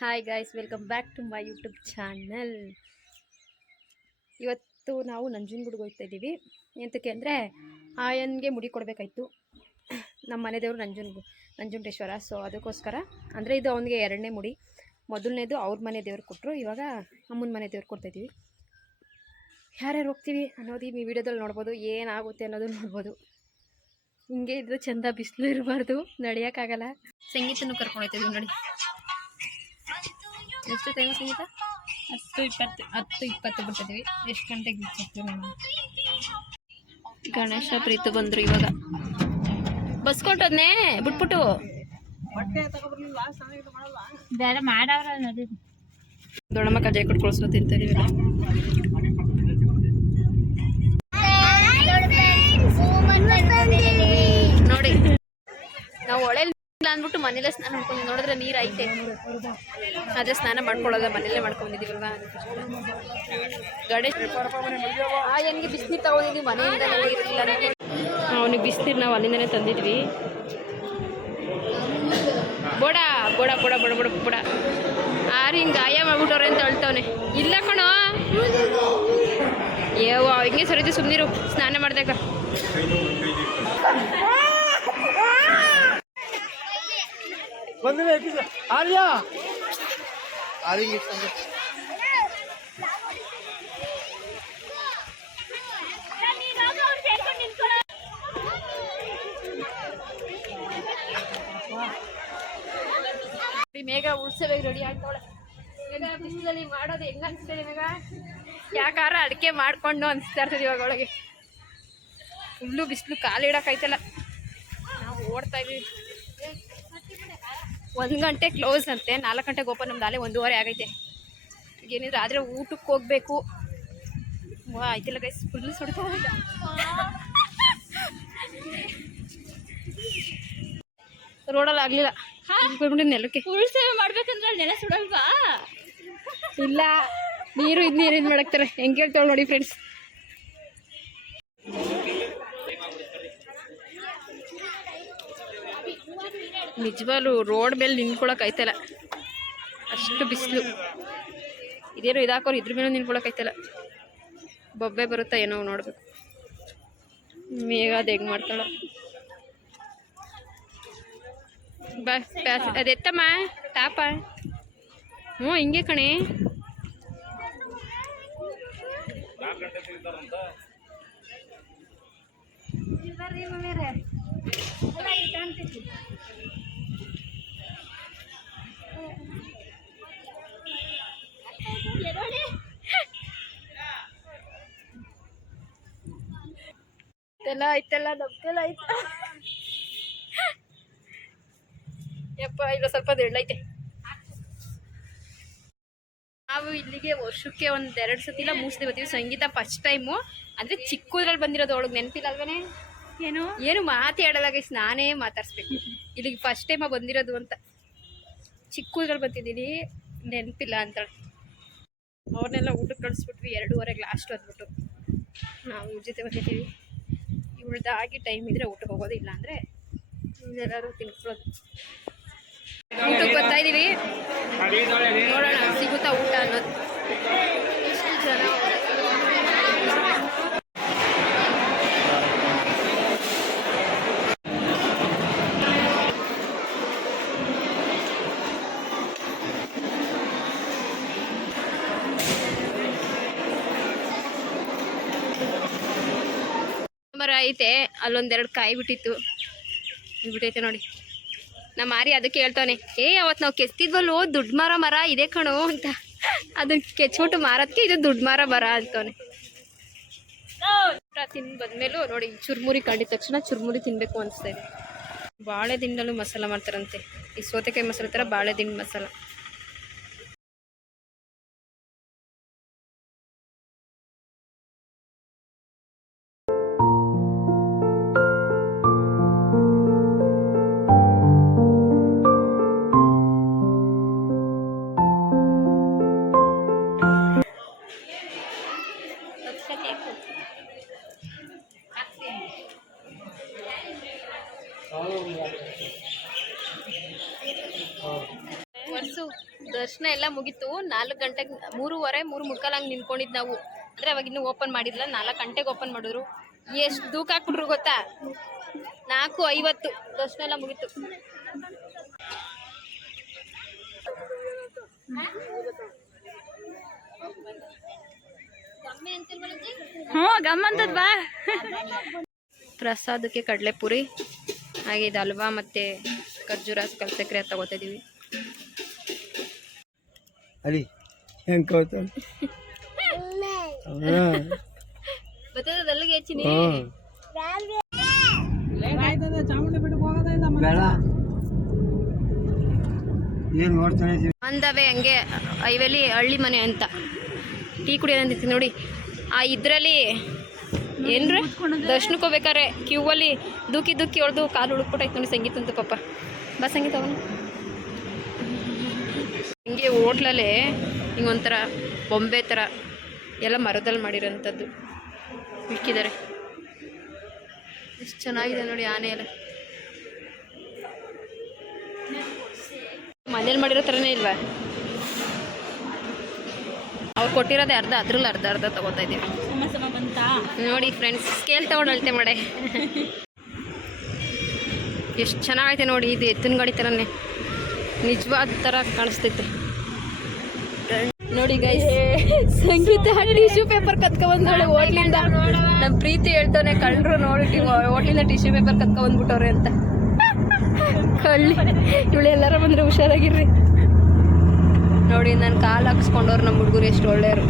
Hi guys, welcome back to my YouTube channel. ಇವತ್ತು ನಾವು ನಂಜನಗೂಡಿಗೆ ಹೋಗ್ತಾ ಇದ್ದೀವಿ. ಎಂತಕ್ಕೆ ಅಂದರೆ ಆಯನ್ಗೆ ಮುಡಿ ಕೊಡಬೇಕಾಯ್ತು. ನಮ್ಮ ಮನೆ ದೇವರು ನಂಜುಂಡೇಶ್ವರ. ಸೊ ಅದಕ್ಕೋಸ್ಕರ ಅಂದರೆ ಇದು ಅವನಿಗೆ ಎರಡನೇ ಮುಡಿ. ಮೊದಲನೇದು ಅವ್ರ ಮನೆ ದೇವ್ರು ಕೊಟ್ಟರು, ಇವಾಗ ಅಮ್ಮನ ಮನೆ ದೇವ್ರು ಕೊಡ್ತಾಯಿದ್ದೀವಿ. ಯಾರ್ಯಾರು ಹೋಗ್ತೀವಿ ಅನ್ನೋದು ಈ ವಿಡಿಯೋದಲ್ಲಿ ನೋಡ್ಬೋದು, ಏನಾಗುತ್ತೆ ಅನ್ನೋದು ನೋಡ್ಬೋದು. ಹಿಂಗೆ ಇದ್ರೆ ಚೆಂದ, ಬಿಸಿಲು ಇರಬಾರ್ದು, ನಡೆಯೋಕ್ಕಾಗಲ್ಲ. ಸಂಗೀತನೂ ಕರ್ಕೊಂಡು ಹೋಗ್ತಿದ್ದೀವಿ ನೋಡಿ. ಎಷ್ಟು ಟೈಮ್ ಸಂಗೀತ? 10:20 ಬಿಡ್ತಿದ್ದೀವಿ. ಎಷ್ಟು ಗಂಟೆಗೆ ಬಿಡ್ತೀವಿ ನಾವು? ಗಣೇಶ ಪ್ರೀತು ಬಂದರು. ಇವಾಗ ಬಸ್ ಕೊಟ್ಟದ್ನೇ ಬಿಟ್ಬಿಟ್ಟು ಬೇರೆ ಮಾಡವ್ರ ದೊಡ್ಡಮ್ಮ ಕಜ್ಜಾಯ ಕೊಟ್ಟು ಕಳಿಸ್ಕೊ ತಿಂತಿದ್ದೀವಿ ನೋಡಿ. ನಾವು ಹೊಳೆ ಅಂದ್ಬಿಟ್ಟು ಮನೇಲೆ ಸ್ನಾನ ಮಾಡ್ಕೊಂಡು ನೋಡಿದ್ರೆ ನೀರು ಐತೆ, ಅದೇ ಸ್ನಾನ ಮಾಡ್ಕೊಳ್ಳೋದ ಮನೇಲೆ ಮಾಡ್ಕೊಂಡಿದ್ದೀವಲ್ವಾ. ಗಣೇಶ ಹೆಂಗೆ ಬಿಸಿನೀರು ತಗೊಂಡಿದ್ವಿ, ಮನೆಯಿಂದ ಇರಲಿಲ್ಲ. ಅವನಿಗೆ ಬಿಸಿನೀರು ನಾವು ಅಲ್ಲಿಂದನೇ ತಂದಿದ್ವಿ. ಬೋಡ ಬೋಡ ಬೋಡ ಬೋಡ ಬೋಡ ಬೋಡ ಆರು ಹಿಂಗೆ ಗಾಯ ಮಾಡ್ಬಿಟ್ಟವ್ರೆ ಅಂತ ಹೇಳ್ತವನೆ. ಇಲ್ಲ ಕಣೋ, ಏವ ಹಿಂಗೆ ಸರಿದು ಸುಮ್ಮನಿರು, ಸ್ನಾನ ಮಾಡಿದಾಗ. ಮೇಘ ಉಳ್ಸಬೇಕು ರೆಡಿ ಆಗ್ತಾವಳೆ. ಈಗ ಬಿಸಿಲಲ್ಲಿ ಮಾಡೋದು ಹೆಂಗ ಅನ್ಸ್ತದೆ ನಿಮಗ? ಯಾಕಾರ ಅಡಿಕೆ ಮಾಡ್ಕೊಂಡು ಅನಿಸ್ತಾ ಇರ್ತದೆ ಇವಾಗ. ಒಳಗೆ ಫುಲ್ಲು ಬಿಸಿಲು, ಕಾಲಿಡೋಕ್ಕಾಯ್ತಲ್ಲ. ನಾವು ಓಡ್ತಾ ಇದೀವಿ. 1 ಗಂಟೆ ಕ್ಲೋಸ್ ಅಂತೆ, 4 ಗಂಟೆಗೆ ಓಪನ್. ನಮ್ದು ಅಲ್ಲೇ 1:15 ಆಗೈತೆ. ಏನಿದ್ರೆ ಆದರೆ ಊಟಕ್ಕೆ ಹೋಗ್ಬೇಕು. ಆಯ್ತಿಲ್ಲ ಗೈಸ್, ಫುಲ್ಲು ಸುಡ್ತಾ ರೋಡಲ್ಲಿ ಆಗಲಿಲ್ಲ. ನೆಲಕ್ಕೆ ಸೇವೆ ಮಾಡ್ಬೇಕಂದ್ರೆ ನೆಲ ಸುಡಲ್ವಾ? ಇಲ್ಲ, ನೀರು ಇದು ಮಾಡಾಕ್ತಾರೆ. ಹೆಂಗೆ ಹೇಳ್ತಾವಳು ನೋಡಿ ಫ್ರೆಂಡ್ಸ್. ನಿಜವಾಗ್ಲೂ ರೋಡ್ ಮೇಲೆ ನಿಂತ್ಕೊಳಕ್ ಆಯ್ತಲ್ಲ, ಅಷ್ಟು ಬಿಸಿಲು. ಇದೇನೋ ಇದಾಕೋರು ಇದ್ರ ಮೇಲೆ ನಿಂತ್ಕೊಳಕ್ ಆಯ್ತಲ್ಲ. ಬೊಬ್ಬೆ ಬರುತ್ತಾ ಏನೋ ನೋಡ್ಬೇಕು. ಮೇಘ ಅದು ಹೆಂಗೆ ಮಾಡ್ತಾಳ. ಅದೆತ್ತಮ್ಮ ಟಾಪ. ಹ್ಞೂ ಹಿಂಗೆ ಕಣೆ. ಎಲ್ಲ ಆಯ್ತಲ್ಲ, ನಮ್ಗೆಲ್ಲ ಆಯ್ತು. ಯಪ್ಪ, ಇಲ್ಲ ಸ್ವಲ್ಪ ಎಳ್ಳೈತೆ. ನಾವು ಇಲ್ಲಿಗೆ ವರ್ಷಕ್ಕೆ 1-2 ಸತಿ ಇಲ್ಲ 3 ಸತಿ ಬರ್ತೀವಿ. ಸಂಗೀತ ಫಸ್ಟ್ ಟೈಮು, ಅಂದರೆ ಚಿಕ್ಕದ್ರಲ್ಲಿ ಬಂದಿರೋದು. ಅವಳಿಗೆ ನೆನಪಿಲ್ಲ ಅಲ್ವೇನೆ? ಏನು ಮಾತು ಹೇಳಲ್ಲ ಗೈಸ್, ನಾನೇ ಮಾತಾಡ್ಸ್ಬೇಕು. ಇಲ್ಲಿಗೆ ಫಸ್ಟ್ ಟೈಮ ಬಂದಿರೋದು ಅಂತ. ಚಿಕ್ಕದ್ರಲ್ಲಿ ಬಂದಿದ್ದೀನಿ, ನೆನಪಿಲ್ಲ ಅಂತಾಳೆ. ಅವ್ರನ್ನೆಲ್ಲ ಊಟಕ್ಕೆ ಕಳಿಸ್ಬಿಟ್ವಿ. 2:15 ಲಾಸ್ಟ್ ಅಂದ್ಬಿಟ್ಟು ನಾವು ಇವ್ರ ಜೊತೆ ಬಂದಿದ್ದೀವಿ. ಇವಳ್ದಾಗಿ ಟೈಮ್ ಇದ್ರೆ ಊಟಕ್ಕೆ ಹೋಗೋದು, ಇಲ್ಲ ಅಂದರೆ ಎಲ್ಲರೂ ತಿನ್ಕೊಳ್ಳೋದು. ಊಟಕ್ಕೆ ಬರ್ತಾ ಇದ್ದೀವಿ, ನೋಡೋಣ ಸಿಗುತ್ತಾ ಊಟ ಅನ್ನೋದು. ಎಷ್ಟು ಜನ ಮರ ಐತೆ, ಅಲ್ಲೊಂದೆರಡು ಕಾಯಿ ಬಿಟ್ಟಿತ್ತು, ಬಿಟ್ಟೈತೆ ನೋಡಿ. ನಮ್ಮ ಮಾರಿ ಅದಕ್ಕೆ ಹೇಳ್ತಾನೆ, ಅವತ್ತು ನಾವು ಕೆತ್ತಿದ್ವಲ್ಲೋ ದುಡ್ಡು ಮರ ಇದೆ ಕಣೋ ಅಂತ. ಅದನ್ನ ಕೆಚ್ಬಿಟ್ಟು ಮಾರೋದಕ್ಕೆ ಇದು ದುಡ್ಡು ಮರ ಅಂತವನೆ. ತಿಂದು ಬಂದ್ಮೇಲೂ ನೋಡಿ, ಚುರ್ಮುರಿ ಕಂಡಿದ ತಕ್ಷಣ ಚುರ್ಮುರಿ ತಿನ್ಬೇಕು ಅನಿಸ್ತಾ ಇದೆ. ಬಾಳೆ ದಿಂಡಲ್ಲೂ ಮಸಾಲ ಮಾಡ್ತಾರಂತೆ. ಈ ಸೌತೆಕಾಯಿ ಮಸಾಲೆ ಥರ ಬಾಳೆ ದಿಂಡು ಮಸಾಲ. ದರ್ಶನ ಎಲ್ಲ ಮುಗೀತು. 4 ಗಂಟೆಗೆ 3:30 3:45 ಹಂಗೆ ನಿಂತ್ಕೊಂಡಿದ್ದು ನಾವು. ಅಂದರೆ ಅವಾಗ ಇನ್ನೂ ಓಪನ್ ಮಾಡಿರಲಿಲ್ಲ. 4 ಗಂಟೆಗೆ ಓಪನ್ ಮಾಡಿದ್ರು. ಎಷ್ಟು ದೂಕ ಹಾಕ್ಬಿಟ್ರು ಗೊತ್ತಾ? 4:50 ದರ್ಶನ ಎಲ್ಲ ಮುಗೀತು. ಹ್ಞೂ ಗಮ್ಮಂತದ್ ಬಾ. ಪ್ರಸಾದಕ್ಕೆ ಕಡಲೆಪುರಿ ಹಾಗೆ ಇದು ಹಲ್ವಾ ಮತ್ತು ಖರ್ಜೂರ ಕಲ್ಸಕ್ರೆ ತಗೋತಾ ಇದೀವಿ. ಅರಿ ಹೆಂಗೆ ಬರ್ತದಲ್ಲಿಗೆ ಹೆಚ್ಚಿನಿ ಬೇಡ ಏನು ನೋಡ್ತಾನೆ ಅಂದವೆ ಹಂಗೆ ಐವೇಲಿ ಹಳ್ಳಿ ಮನೆ ಅಂತ ಟೀ ಕುಡಿಯೋದಂತಿತ್ತು ನೋಡಿ. ಆ ಇದರಲ್ಲಿ ಏನ್ರಿ ದರ್ಶನಕ್ಕೆ ಹೋಗ್ಬೇಕಾರೆ ಕ್ಯೂ ಅಲ್ಲಿ ದುಃಖಿ ಹೊಡೆದು ಕಾಲು ಹುಡುಕ್ಬಿಟ್ಟಾಯ್ತು ನೋಡಿ ಸಂಗೀತ ಅಂತ ಪಾಪ. ಬಾ ಸಂಗೀತ ಅವನು ಹಿಂಗೆ ಹೋಟ್ಲಲ್ಲೇ ಹಿಂಗೊಂಥರ ಬೊಂಬೆ ಥರ ಎಲ್ಲ ಮರದಲ್ಲಿ ಮಾಡಿರೋಂಥದ್ದು ಇಕ್ಕಿದ್ದಾರೆ. ಎಷ್ಟು ಚೆನ್ನಾಗಿದೆ ನೋಡಿ ಆನೆ ಎಲ್ಲ. ಮನೇಲಿ ಮಾಡಿರೋ ಥರನೇ ಇಲ್ವಾ? ಅವ್ರು ಕೊಟ್ಟಿರೋದೇ ಅರ್ಧ, ಅದ್ರಲ್ಲಿ ಅರ್ಧ ತಗೋತಾ ಇದ್ದೀವಿ ಸಮ ಬಂತಾ ನೋಡಿ ಫ್ರೆಂಡ್ಸ್. ಸ್ಕೇಲ್ ತಗೊಂಡು ಅಳತೆ ಮಾಡೆ. ಎಷ್ಟು ಚೆನ್ನಾಗೈತೆ ನೋಡಿ. ಇದು ಎತ್ತಿನ ಗಾಡಿ ಥರನೇ ನಿಜವಾದ ಥರ ಕಾಣಿಸ್ತೈತೆ ನೋಡಿ ಗೈಸ್. ಸಂಗೀತ ಟಿಶ್ಯೂ ಪೇಪರ್ ಕತ್ಕೊಂಡ್ಬಂದವಳೆ ಹೋಟ್ಲಿಂದ. ನಮ್ಮ ಪ್ರೀತಿ ಹೇಳ್ತಾನೆ ಕಳ್ಳರು ನೋಡಿ ಹೋಟ್ಲಿಂದ ಟಿಶ್ಯೂ ಪೇಪರ್ ಕತ್ಕೊಂಡ್ಬಂದ್ಬಿಟ್ಟವ್ರೆ ಅಂತ. ಕಳ್ಳಿ ಇವಳು ಎಲ್ಲಾರ ಬಂದರೆ ಹುಷಾರಾಗಿರ್ರಿ ನೋಡಿ. ನಾನು ಕಾಲು ಹಾಕ್ಸ್ಕೊಂಡವ್ರು ನಮ್ಮ ಹುಡುಗರು ಎಷ್ಟು ಒಳ್ಳೆಯವರು.